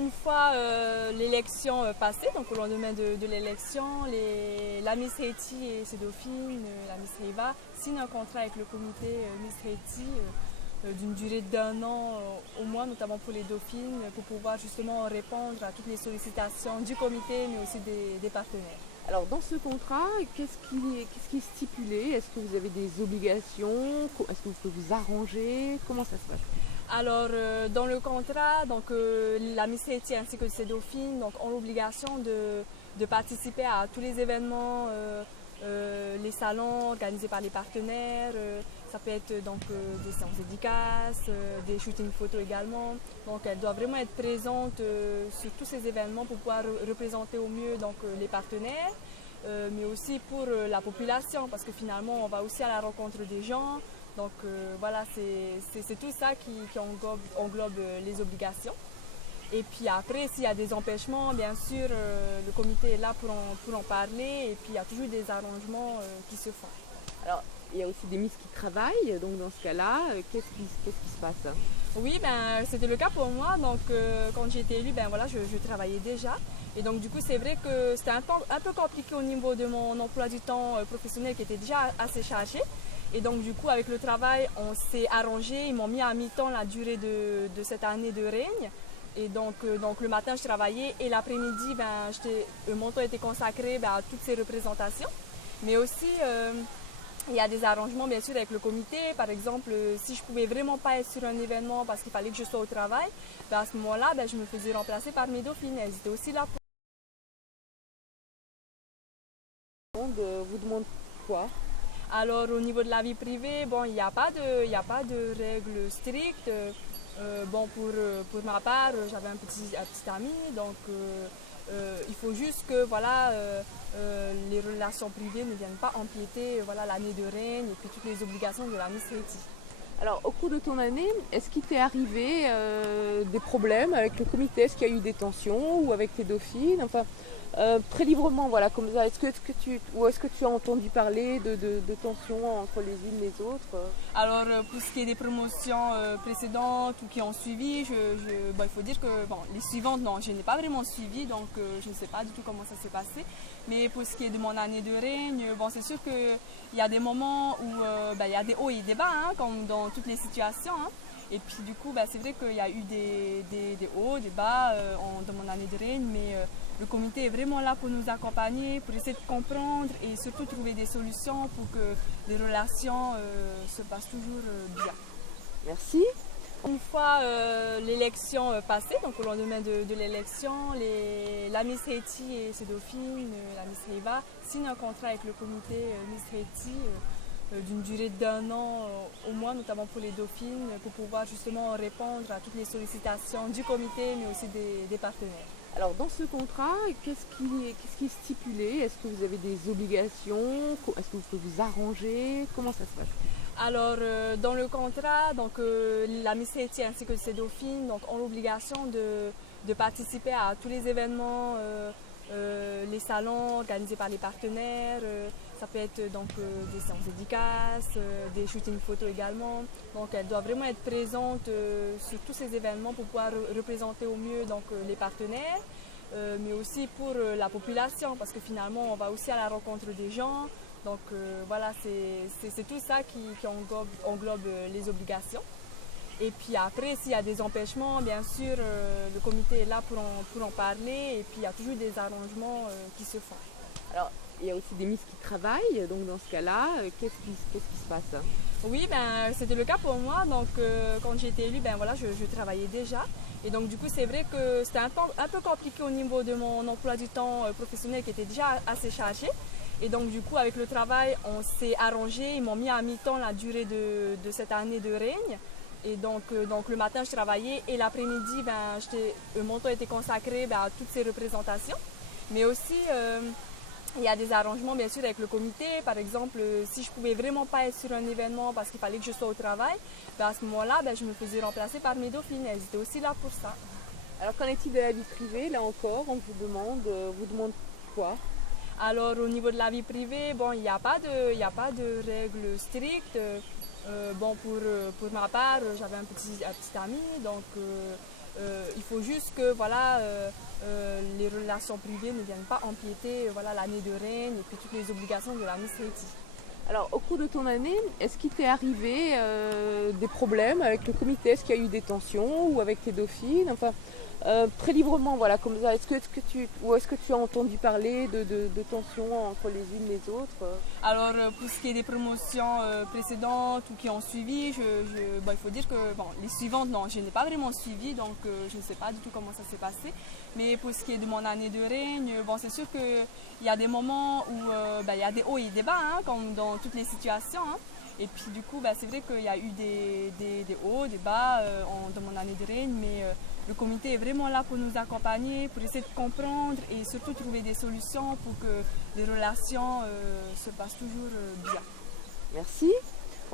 Une fois l'élection passée, donc au lendemain de l'élection, la Miss Haiti et ses dauphines, la Miss Riva, signent un contrat avec le comité Miss Haiti d'une durée d'1 an au moins, notamment pour les dauphines, pour pouvoir justement répondre à toutes les sollicitations du comité, mais aussi des partenaires. Alors dans ce contrat, qu'est-ce qui est stipulé? Est-ce que vous avez des obligations? Est-ce que vous pouvez vous arranger? Comment ça se passe? Alors, dans le contrat, donc, la Miss Haiti ainsi que ses dauphines donc, ont l'obligation de participer à tous les événements, les salons organisés par les partenaires. Ça peut être donc, des séances dédicaces, des shootings photos également. Donc, elles doivent vraiment être présentes sur tous ces événements pour pouvoir représenter au mieux donc, les partenaires. Mais aussi pour la population, parce que finalement, on va aussi à la rencontre des gens. Donc voilà, c'est tout ça qui englobe les obligations. Et puis après, s'il y a des empêchements, bien sûr, le comité est là pour en parler. Et puis il y a toujours des arrangements qui se font. Alors il y a aussi des Miss qui travaillent, donc dans ce cas-là, qu'est-ce qui se passe? Oui, ben, c'était le cas pour moi. Donc quand j'ai été élue, ben, voilà, je travaillais déjà. Et donc du coup, c'est vrai que c'était un peu compliqué au niveau de mon emploi du temps professionnel qui était déjà assez chargé. Et donc du coup, avec le travail, on s'est arrangé. Ils m'ont mis à mi-temps la durée de cette année de règne. Et donc le matin, je travaillais et l'après-midi, ben, mon temps était consacré à toutes ces représentations. Mais aussi, il y a des arrangements bien sûr avec le comité. Par exemple, si je pouvais vraiment pas être sur un événement parce qu'il fallait que je sois au travail, ben, à ce moment-là, ben, je me faisais remplacer par mes dauphines. Elles étaient aussi là pour... Vous demande quoi? Alors au niveau de la vie privée, bon, il n'y a pas de règles strictes. Bon, pour ma part, j'avais un petit ami, donc il faut juste que voilà, les relations privées ne viennent pas empiéter voilà, l'année de règne et puis toutes les obligations de la Miss Haiti. Alors au cours de ton année, est-ce qu'il t'est arrivé des problèmes avec le comité? Est-ce qu'il y a eu des tensions ou avec tes dauphines? Enfin, très librement, voilà, comme ça. Est-ce que tu as entendu parler de tensions entre les unes et les autres? Alors pour ce qui est des promotions précédentes ou qui ont suivi, il faut dire que bon, les suivantes, non, je n'ai pas vraiment suivi, donc je ne sais pas du tout comment ça s'est passé. Mais pour ce qui est de mon année de règne, bon, c'est sûr qu'il y a des moments où il y a des hauts et des bas, hein, comme dans toutes les situations. Hein. Et puis du coup, c'est vrai qu'il y a eu des hauts, des bas dans mon année de règne, mais le comité est vraiment là pour nous accompagner, pour essayer de comprendre et surtout trouver des solutions pour que les relations se passent toujours bien. Merci. Une fois l'élection passée, donc au lendemain de l'élection, la Miss Haiti et ses dauphines, la Miss Riva, signent un contrat avec le comité Miss Haiti d'une durée d'1 an au moins, notamment pour les dauphines, pour pouvoir justement répondre à toutes les sollicitations du comité, mais aussi des partenaires. Alors dans ce contrat, qu'est-ce qui est stipulé? Est-ce que vous avez des obligations? Est-ce que vous pouvez vous arranger? Comment ça se passe? Alors, dans le contrat, donc, la Miss Haiti ainsi que ses dauphines donc, ont l'obligation de participer à tous les événements, les salons organisés par les partenaires. Ça peut être donc, des séances dédicaces, des shootings photos également. Donc, elles doivent vraiment être présentes sur tous ces événements pour pouvoir représenter au mieux donc, les partenaires. Mais aussi pour la population, parce que finalement, on va aussi à la rencontre des gens. Donc voilà, c'est tout ça qui englobe les obligations. Et puis après, s'il y a des empêchements, bien sûr, le comité est là pour en parler. Et puis il y a toujours des arrangements qui se font. Alors il y a aussi des Miss qui travaillent, donc dans ce cas-là, qu'est-ce qui se passe? Oui, ben, c'était le cas pour moi. Donc quand j'ai été élue, ben, voilà, je travaillais déjà. Et donc du coup, c'est vrai que c'était un peu compliqué au niveau de mon emploi du temps professionnel qui était déjà assez chargé. Et donc du coup, avec le travail, on s'est arrangé. Ils m'ont mis à mi-temps la durée de cette année de règne. Et donc le matin, je travaillais et l'après-midi, mon temps était consacré à toutes ces représentations. Mais aussi, il y a des arrangements bien sûr avec le comité. Par exemple, si je pouvais vraiment pas être sur un événement parce qu'il fallait que je sois au travail, à ce moment-là, je me faisais remplacer par mes dauphines. Elles étaient aussi là pour ça. Alors qu'en est-il de la vie privée? Là encore, on vous demande quoi? Alors au niveau de la vie privée, bon, il n'y a pas de règles strictes. Bon, pour ma part, j'avais un petit ami, donc il faut juste que voilà, les relations privées ne viennent pas empiéter voilà, l'année de règne et puis toutes les obligations de la Miss Haiti. Alors, au cours de ton année, est-ce qu'il t'est arrivé des problèmes avec le comité? Est-ce qu'il y a eu des tensions ou avec tes dauphines? Enfin, très librement, voilà, comme ça. Est-ce que tu as entendu parler de tensions entre les unes et les autres? Alors, pour ce qui est des promotions précédentes ou qui ont suivi, il faut dire que les suivantes, non, je n'ai pas vraiment suivi, donc je ne sais pas du tout comment ça s'est passé. Mais pour ce qui est de mon année de règne, c'est sûr qu'il y a des moments où il y a des hauts et des bas, hein, comme dans toutes les situations. Hein. Et puis du coup, c'est vrai qu'il y a eu des hauts, des bas dans mon année de règne, mais le comité est vraiment là pour nous accompagner, pour essayer de comprendre et surtout trouver des solutions pour que les relations se passent toujours bien. Merci.